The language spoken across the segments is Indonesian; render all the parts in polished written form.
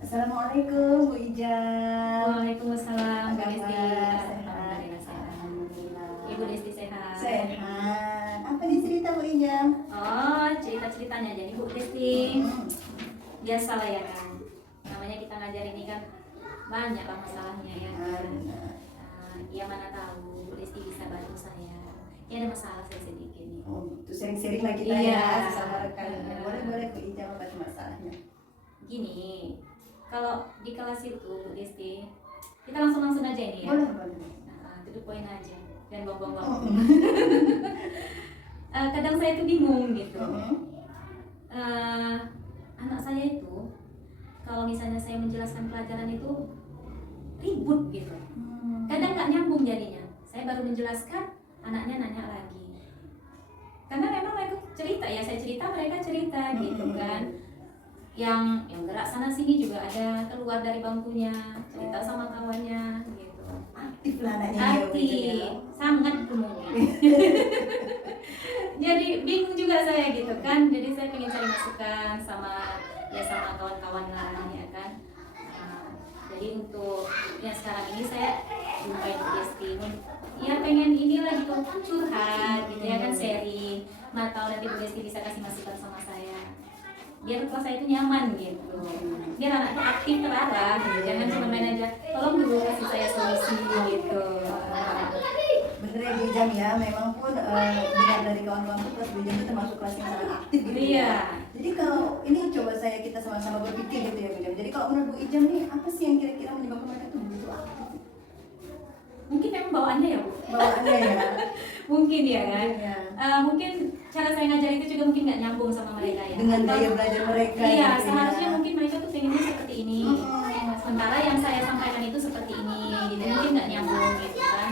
Assalamualaikum Bu Ijam. Waalaikumsalam, Bu Apa Desti. kabar? Alhamdulillah sehat. Alhamdulillah. Ibu Desti sehat. Sehat. Apa nih cerita Bu Ijam? Oh, cerita-ceritanya jadi Bu Desti. Biasa lah ya kan. Namanya kita ngajar ini kan banyak lah masalahnya ya kan. Ya mana tahu Bu Desti bisa bantu saya. Ya ada masalah saya sedikit nih. Oh, itu sering-sering lah kita Iya. ya sesama rekan. Boleh Bu Ijam apa tuh masalahnya? Gini, kalau di kelas itu Bu Desti, kita langsung aja ini ya. Boleh. Nah, to the point aja dan buang-buang waktu. Kadang saya tuh bingung gitu. Anak saya itu kalau misalnya saya menjelaskan pelajaran itu ribut gitu. Kadang nggak nyambung jadinya. Saya baru menjelaskan, anaknya nanya lagi. Karena memang mereka cerita ya, saya cerita mereka cerita gitu kan. Yang gerak sana sini juga ada, keluar dari bangkunya, cerita sama kawannya gitu. Aktif lah anaknya. Aktif, sangat mungkin. Jadi bingung juga saya gitu kan. Jadi saya pengen cari masukan sama kawan-kawan lain ya kan. Jadi untuk yang sekarang ini saya jumpain Bu Desti. Ya pengen inilah gitu curhat gitu ya kan, sharing. Nah tahu nanti Bu Desti bisa kasih masukan sama saya. Biar kelas saya itu nyaman gitu. Biar anaknya aktif terarah gitu. Jangan cuma main aja. Tolong dulu kasih saya solusi gitu. Bener ya Bu Ijam ya, memang pun dengar dari kawan-kawan tuh kelas Bu Ijam itu termasuk kelas yang sangat aktif gitu Iya. ya. Jadi kalau ini coba kita sama-sama berpikir gitu ya Bu Ijam. Jadi kalau menurut Bu Ijam nih, apa sih yang kira-kira menyebabkan mereka tuh begitu aktif? Mungkin memang bawaannya ya Bu. Bawaannya ya. Mungkin ya kan. Iya. Mungkin cara saya ngajar itu juga mungkin nggak nyambung sama mereka ya. Dengan gaya belajar mereka. Iya, gitu seharusnya ya. mungkin mereka tuh pengennya seperti ini. Sementara yang saya sampaikan itu seperti ini, gitu mungkin nggak nyambung gitu kan.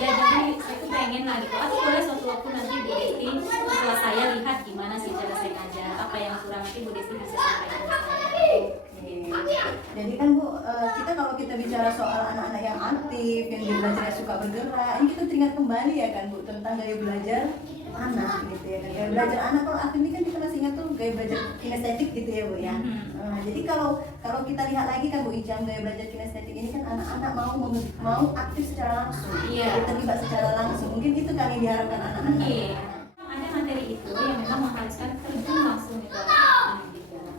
Ya jadi saya tuh pengen lah gitu. Atau boleh suatu waktu nanti Bu Desti setelah saya lihat gimana sih cara saya ngajar, apa yang kurang nanti Bu Desti bisa sampaikan ke saya. Jadi kan Bu, kita kalau kita bicara soal anak-anak yang aktif, yang dia belajarnya suka bergerak, ini kita teringat kembali ya kan Bu, tentang gaya belajar anak gitu ya kan. Gaya belajar anak kalau aktif ini kan kita masih ingat tuh gaya belajar kinestetik gitu ya Bu ya. Jadi kalau kita lihat lagi kan Bu Ijam, gaya belajar kinestetik ini kan anak-anak mau aktif secara langsung, terlibat secara langsung. Mungkin itu kan yang diharapkan anak-anak. Iya. Ada materi itu yang memang mengharuskan terjun langsung gitu.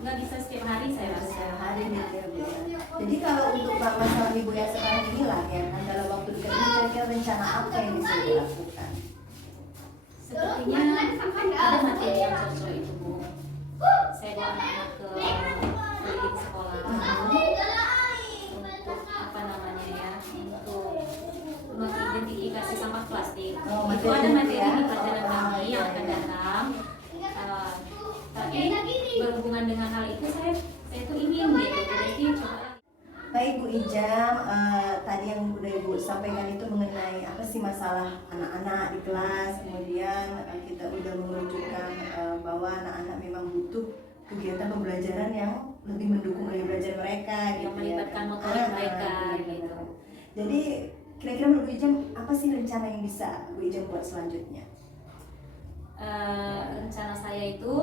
Nggak bisa setiap hari saya rasa. Hari ini ya Bu ya. Jadi kalau untuk masalah Ibu yang sekarang inilah ya kan, dalam waktu dekat ini kira-kira rencana apa yang bisa dilakukan? Sepertinya ada materi yang cocok itu Bu. Saya bawa anak ke keliling sekolah untuk apa namanya ya, untuk mengidentifikasi sampah plastik. Itu ada materi di pelajaran kami yang akan datang. Tapi berhubungan dengan hal itu saya tuh ingin gitu. Jadi coba. Baik Bu Ijam, tadi yang udah Ibu sampaikan itu mengenai apa sih masalah anak-anak di kelas, kemudian kita udah menunjukkan bahwa anak-anak memang butuh kegiatan pembelajaran yang lebih mendukung gaya belajar mereka Yang gitu melibatkan ya. motorik mereka gitu. Jadi kira-kira menurut Bu Ijam apa sih rencana yang bisa Bu Ijam buat selanjutnya? Rencana saya itu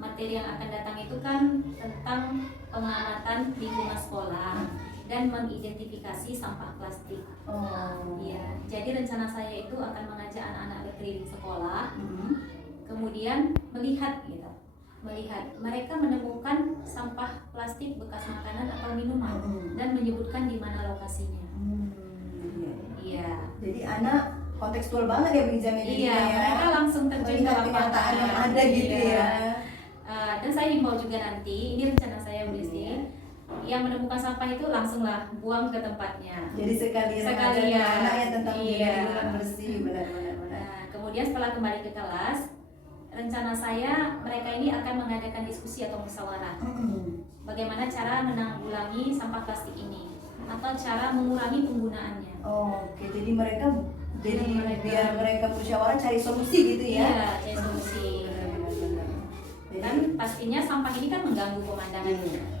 materi yang akan datang itu kan tentang pengamatan lingkungan sekolah dan mengidentifikasi sampah plastik. Iya, jadi rencana saya itu akan mengajak anak-anak berkeliling sekolah, kemudian melihat mereka menemukan sampah plastik bekas makanan atau minuman dan menyebutkan di mana lokasinya. Iya. Jadi anak kontekstual banget ya Bu Ijam ini. Iya, mereka langsung terjun ke kenyataan yang ada gitu ya. Dan saya himbau juga nanti, ini rencana saya Bu Desti, yang menemukan sampah itu langsunglah buang ke tempatnya. Jadi sekalian anak ya tentang lingkungan bersih, benar. Kemudian setelah kembali ke kelas, rencana saya mereka ini akan mengadakan diskusi atau musyawarah. Bagaimana cara menanggulangi sampah plastik ini atau cara mengurangi penggunaannya. Oke, jadi biar mereka musyawarah cari solusi gitu ya. Iya, cari solusi. Kan pastinya sampah ini kan mengganggu pemandangan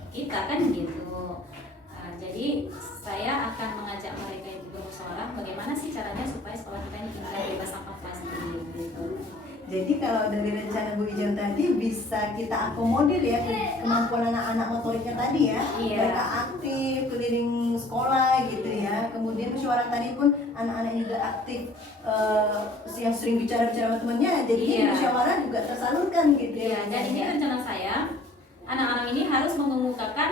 kita kan gitu. Jadi saya akan mengajak mereka itu bermusyawarah bagaimana sih caranya supaya sekolah kita ini tidak bebas sampah plastik gitu. Jadi kalau dari rencana Bu Ijam tadi bisa kita akomodir ya kemampuan anak-anak motoriknya tadi ya. Iya. Mereka aktif keliling sekolah gitu ya. Kemudian musyawarah tadi pun anak-anak juga aktif yang sering bicara-bicara sama temannya. Jadi Iya. musyawarah juga tersalurkan gitu ya. Iya, dan ini rencana saya, anak-anak ini harus mengemukakan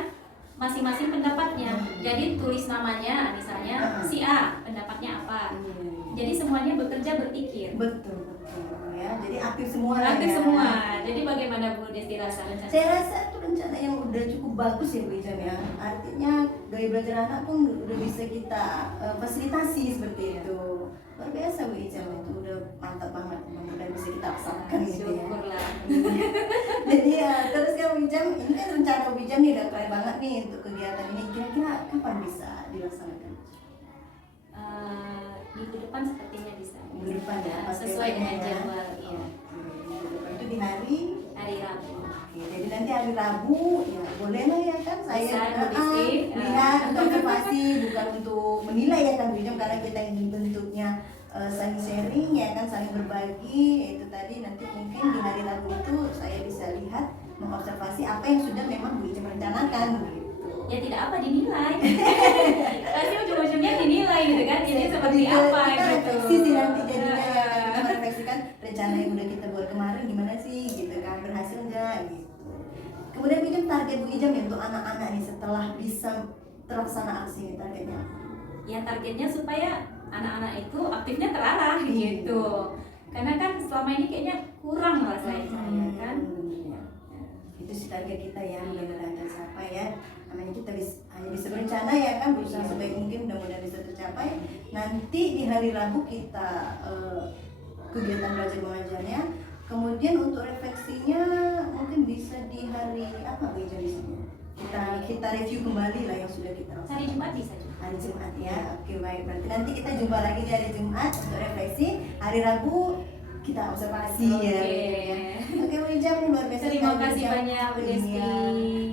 masing-masing pendapatnya. Jadi tulis namanya, misalnya si A, pendapatnya apa. Jadi semuanya bekerja berpikir. Betul ya. Jadi aktif semua lah Aktif ya. semua. Jadi bagaimana Bu Desti rasa rencana? Saya rasa itu rencana yang udah cukup bagus ya Bu Ijam ya. Artinya gaya belajar anak pun udah bisa kita fasilitasi seperti itu. Luar biasa Bu Ijam, itu udah mantap banget, mudah-mudahan bisa kita laksanakan gitu ya. Syukurlah. Jadi ya terus kan Bu Ijam, ini kan rencana Bu Ijam nih udah keren banget nih untuk kegiatan ini. Kira-kira kapan bisa dilaksanakan? Minggu depan sepertinya bisa. Minggu depan ya, pas Sesuai dengan deadline-nya ya. jadwal. Iya. Minggu depan itu di hari. Hari Rabu. Oke, jadi nanti hari Rabu ya boleh lah ya kan saya Bisa, Bu Desti. lihat untuk observasi, bukan untuk menilai ya kan Bu Ijam, karena kita ingin bentuknya saling sharing ya kan, saling berbagi. Itu tadi nanti mungkin di hari Rabu itu saya bisa lihat mengobservasi apa yang sudah memang Bu Ijam rencanakan gitu. Ya tidak apa dinilai. Pasti ujung-ujungnya dinilai gitu kan. Ini seperti Kita- apa kita gitu. refleksi sih nanti jadinya ya kan, kita merefleksikan rencana yang udah kita buat kemarin gimana sih gitu kan, berhasil nggak gitu. Kemudian Bu Ijam, target Bu Ijam ya untuk anak-anak nih setelah bisa terlaksana aksi ini, targetnya apa? Ya targetnya supaya anak-anak itu aktifnya terarah gitu. Karena kan selama ini kayaknya kurang lah saya kan. Ya. Itu sih target kita ya, mudah-mudahan tercapai ya. Namanya kita hanya bisa berencana ya kan, berusaha sebaik mungkin, mudah-mudahan bisa tercapai. Nanti di hari Rabu kita kegiatan belajar mengajarnya. Kemudian untuk refleksinya mungkin bisa di hari apa Bu Ijam biasanya? Kita review kembali lah yang sudah kita lakukan. Hari Jumat bisa juga. Hari Jumat ya. Oke baik, berarti nanti kita jumpa lagi di hari Jumat untuk refleksi. Hari Rabu kita observasi ya. Oke Bu Ijam, luar biasa. Terima sekali, Bu kasih Ijam. banyak Bu Desti. Iya.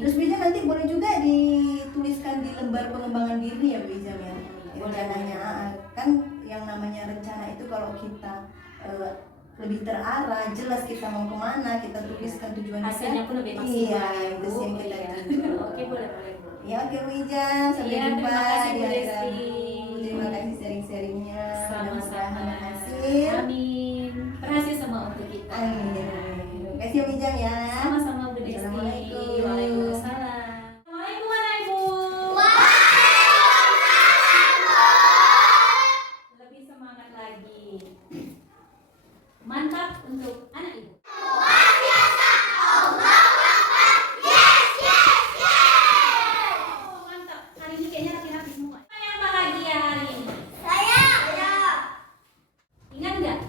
Terus Bu Ijam nanti boleh juga dituliskan di lembar pengembangan diri ya Bu Ijam ya. Rencananya kan yang namanya rencana itu kalau kita lebih terarah, jelas kita mau kemana, kita tuliskan tujuan Hasilnya kita. pun lebih maksimal. Iya, itu sih yang kita Iya. tuju. Oke, boleh. Ya oke Bu Ijam, sampai Iya, jumpa terima kasih, di Bu hari Desti. Rabu. Terima kasih sharing-sharingnya. Sama-sama. Berhasil. Amin. Berhasil semua untuk kita. Amin. Terima kasih Bu Ijam ya. Sama-sama Bu Desti. Assalamualaikum. Waalaikumsalam. Assalamualaikum anak ibu. Lebih semangat lagi. Mantap untuk anak ibu. Oh, mantap. Hari ini kayaknya rapi-rapi semua. Siapa yang bahagia hari ini? Ingat nggak?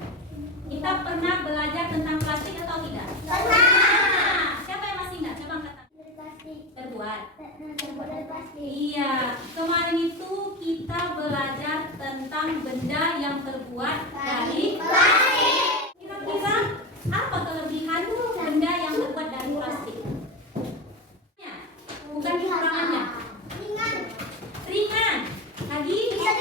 Kita pernah belajar tentang plastik atau tidak? Pernah. Siapa yang masih ingat? Coba angkat tangan. Terbuat. Iya. Kemarin itu kita belajar tentang benda yang terbuat dari plastik. Kira-kira apa kelebihan benda yang terbuat dari plastik? Ya, bukan kekurangannya. Ringan. Lagi? Iya.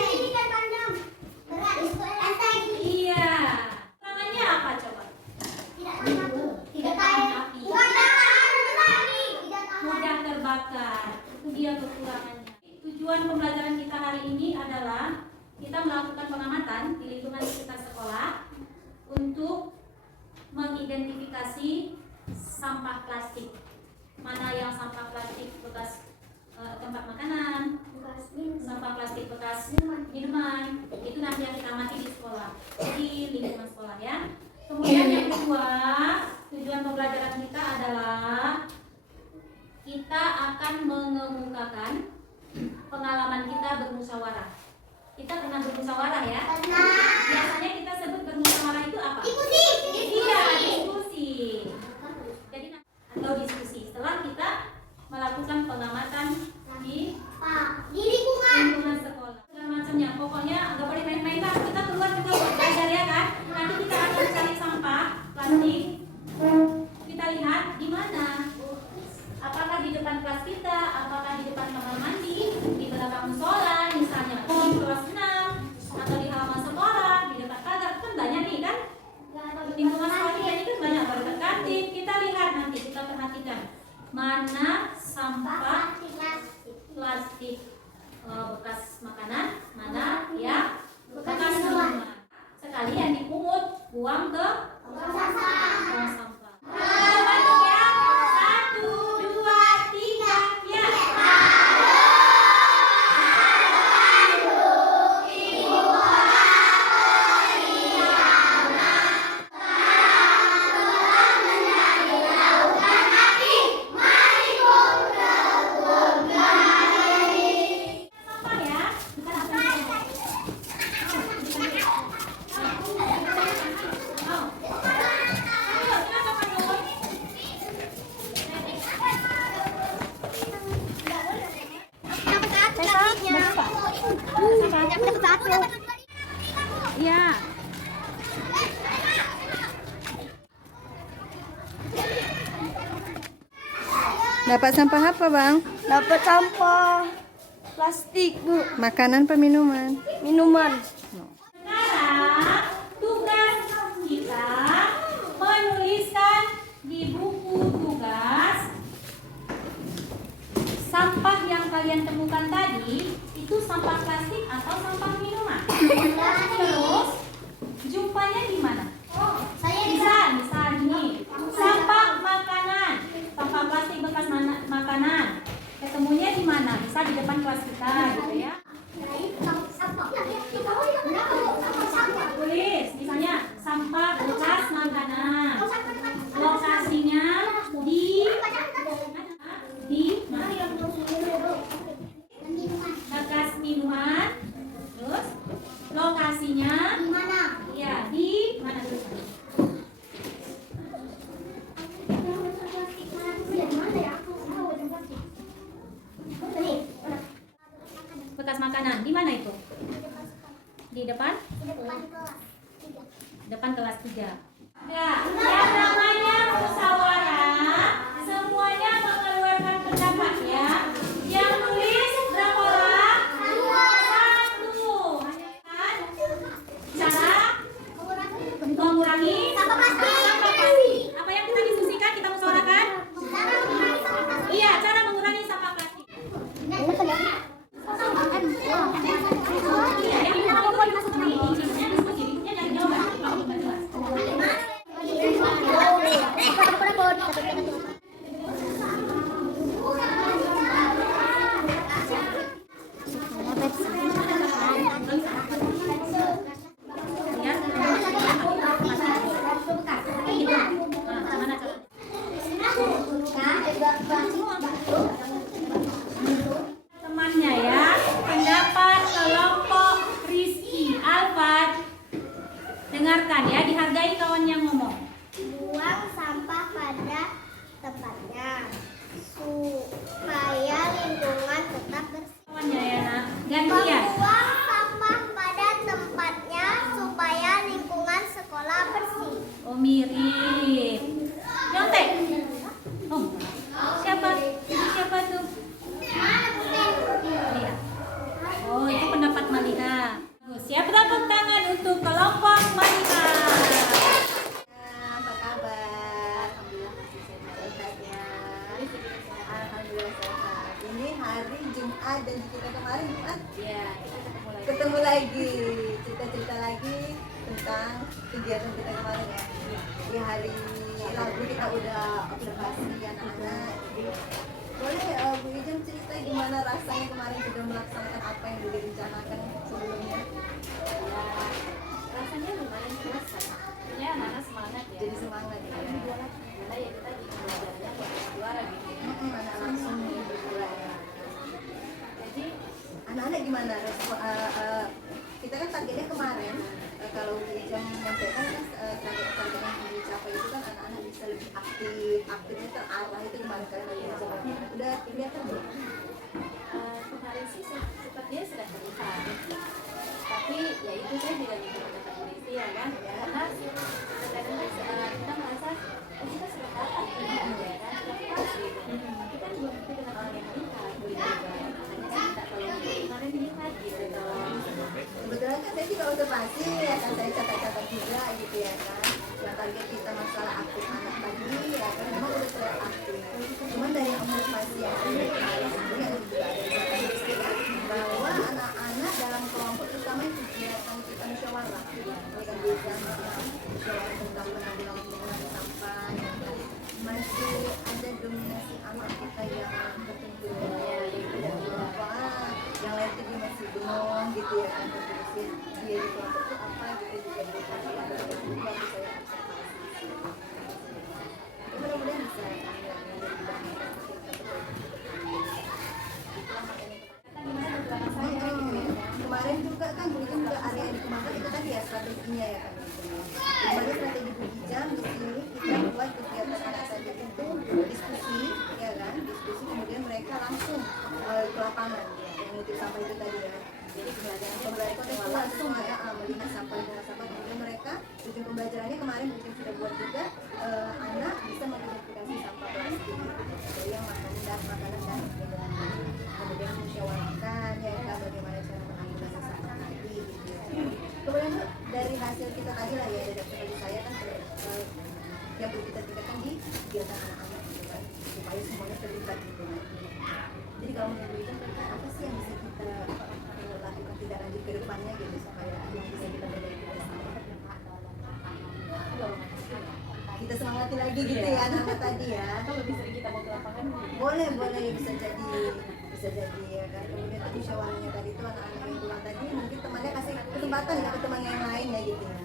Kekurangannya apa coba? Tidak tahan api. Mudah terbakar. Itu dia kekurangannya. Tujuan pembelajaran kita hari ini adalah kita melakukan pengamatan di lingkungan sekitar sekolah untuk mengidentifikasi sampah plastik. Mana yang sampah plastik bekas tempat makanan, sampah plastik bekas minuman, itu nanti yang kita amati di sekolah, di lingkungan sekolah ya. Kemudian yang kedua, tujuan pembelajaran kita adalah kita akan mengemukakan pengalaman kita bermusyawarah. Kita pernah bermusyawarah ya? Biasanya kita sebut bermusyawarah itu apa? Iya, diskusi. Jadi atau diskusi setelah kita melakukan pengamatan di lingkungan sekolah. Segala macamnya. Pokoknya nggak boleh main-main lah. Kita keluar juga buat belajar ya kan? Nanti kita akan cari sampah plastik. Kita lihat di mana. Apakah di depan kelas kita, apakah di depan kamar mandi, di belakang musola, misalnya di kelas 6 atau di halaman sekolah, di depan pagar, kan banyak nih kan? Lingkungan sekolah kita Dapat satu. Iya. Dapat sampah apa, Bang? Dapat sampah plastik, Bu. Makanan apa minuman? Minuman. Sekarang tugas kita menuliskan di buku tugas sampah yang kalian temukan tadi itu sampah plastik atau sampah minuman. Terus jumpanya di mana? Bisa gini. Sampah makanan, sampah plastik bekas makanan. Ketemunya di mana? Bisa di depan kelas kita, gitu ya. Tulis, misalnya sampah bekas makanan. Lokasinya di mana? Bekas minuman. Terus lokasinya ya di mana terus? Bekas makanan di mana itu? Di depan? Depan kelas 3. Ya, yang namanya musyawarah semuanya mengeluarkan pendapat ya. Yang nulis berapa orang? 1. Cara mengurangi sampah plastik. Apa yang kita diskusikan, kita musyawarahkan? Iya, cara mengurangi sampah plastik. Temannya ya, pendapat kelompok Rizky Alfat. Dengarkan ya, dihargai kawan yang ngomong. Buang sampah pada tempatnya supaya lingkungan tetap bersih. Kawannya ya, nak. Gantian. Buang sampah pada tempatnya supaya lingkungan sekolah bersih. Oh, mirip. Nyontek. Oh, siapa? Siapa tuh? Malia. Oh, itu pendapat Malika. Siap tepuk tangan untuk kelompok Malika. Apa kabar? Alhamdulillah sehat. Ini hari Jumat dan kita kemarin Jumat Ya, kita ketemu lagi, cerita-cerita lagi tentang kegiatan kita kemarin ya. Di hari Rabu kita udah observasi anak-anak. Boleh Bu Ijam cerita gimana rasanya kemarin sudah melaksanakan apa yang sudah direncanakan sebelumnya? Ya, rasanya lumayan terasa. Ya, anak-anak semangat ya. Jadi semangat ya. Karena ya kita jadi belajarnya buat juara gitu ya. Anak langsung bergerak ya. Jadi Anak-anak gimana? Kita kan targetnya kemarin kalau Bu Ijam menyampaikan kan target yang dicapai itu kan anak-anak bisa lebih aktifnya terarah itu kemarin kalian lagi udah kelihatan belum? kemarin sih sepertinya sudah terlihat. Tapi ya itu saya juga minta pendapat polisi ya kan. Karena kadang-kadang kita merasa kita sudah dapat ya kan, sudah pas gitu. Tapi kan belum tentu dengan orang yang melihat begitu kan. Makanya saya minta tolong kemarin dilihat gitu dong. Kebetulan kan saya juga observasi ya kan, saya catat-catat juga gitu ya kan, yang target kita masalah aktif anak tadi ya kan memang udah terlihat aktif, cuman dari observasi yang ada kemarin sebenarnya juga ada bahwa anak-anak dalam kelompok terutama yang kegiatan kita musyawarah kan bisa musyawarah tentang penanggulangan penggunaan sampah ya kan, masih ada dominasi anak kita yang tertentu ya yang lain itu dia masih bengong gitu ya kan, dia di kelompok itu apa gitu juga belum pasti ada waktu saya observasi. Mudah-mudahan bisa kemarin juga kan Bu Ijam juga area di kemarin itu tadi ya strateginya ya kan. Kemarin strategi Bu Ijam di sini kita buat kegiatan anak saja itu diskusi ya kan, diskusi kemudian mereka langsung ke lapangan ya, yang ngutip sampah itu tadi ya. Jadi pembelajarannya pembelajaran kontekstual langsung ya, melihat sampah kemudian mereka ujung pembelajarannya kemarin mungkin sudah buat juga, anak bisa mengidentifikasi sampah plastik dari yang makanan dan minuman, kemudian musyawarahkan ya kan bagaimana cara menanggulangi sampah tadi gitu ya. Kemudian Bu, dari hasil kita tadi lah ya, dari seperti saya kan yang perlu kita tingkatkan di kegiatan anak-anak gitu kan, supaya semuanya terlibat gitu kan. Jadi kalau menurut itu apa sih yang bisa kita lakukan tidak lanjut ke depannya gitu supaya yang bisa kita perbaiki bersama? Kita semangati lagi gitu ya anak-anak tadi ya. atau lebih sering kita bawa ke lapangan Boleh bisa jadi ya kan. Kemudian tadi musyawarahnya tadi itu anak-anak yang pulang tadi mungkin temannya kasih kesempatan ya ke teman yang lain ya gitu ya.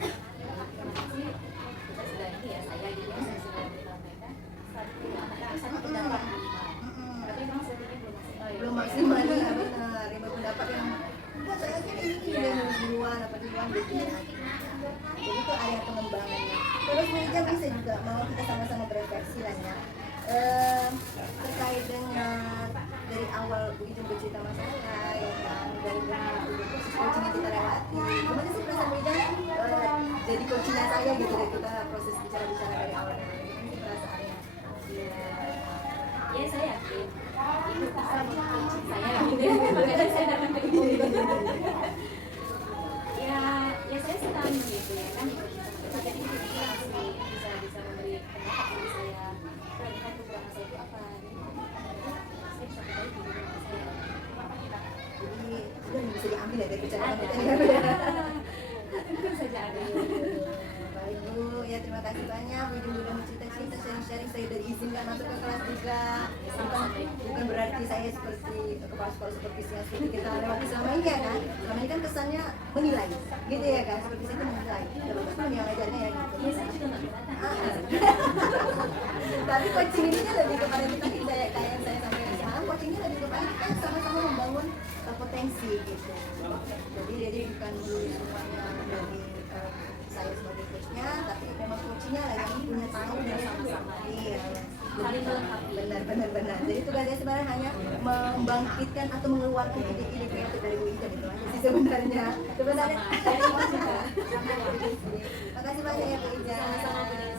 kita sudah ini ya, saya gitu ya, saya sudah menyampaikan satu anak itu satu pendapat tapi memang sepertinya Belum maksimal ya benar. Yang berpendapat yang enggak saya ini udah duluan apa duluan gitu ya. Jadi itu area pengembangannya. Terus meja bisa juga mau kita sama-sama berefleksi lah ya. Terkait dengan dari awal Bu Ijeng bercerita masalah ya kan, dari proses coaching yang kita lewati. Gimana sih perasaan Bu Ijeng jadi coachingnya saya gitu dari kita proses bicara-bicara dari awal sampai akhir. Gimana sih perasaannya? ya saya yakin itu bisa mengcoaching saya gitu ya, makanya saya datang ke ibu ya saya senang gitu ya kan, jadi ibu bisa memberi pendapat sama saya, lihat kekurangan saya itu apa, saya bisa perbaiki di rumah saya. Jadi itu yang bisa diambil ya dari bicara Ada. kita ya. Tentu saja ada. Baik Bu, ya terima kasih banyak Bu Ijeng sudah mencerita-cerita sharing-sharing. Saya sudah diizinkan masuk ke kelas 3. Bukan berarti saya seperti kepala sekolah seperti yang seperti kita lewati selama ini ya kan. Selama ini kan kesannya menilai, gitu ya kan, seperti itu menilai. Ya bagus belum yang ngajarnya ya gitu. Ya saya juga nggak kelihatan. Tapi coaching ini kan lebih kepada kita kayak yang saya sampaikan semalam, coachingnya lebih kepada kita sama-sama membangun potensi gitu. Jadi bukan dulu semuanya dari saya sebagai coachnya, tapi memang coachnya lah yang punya tahu dan sama-sama. Iya. Saling melengkapi. Benar. Jadi tugasnya sebenarnya hanya membangkitkan atau mengeluarkan ide-ide kreatif dari Bu Ijeng itu aja sih sebenarnya. Sama, dari ibu juga. Terima kasih banyak ya Bu Ijeng. Sama-sama, Bu.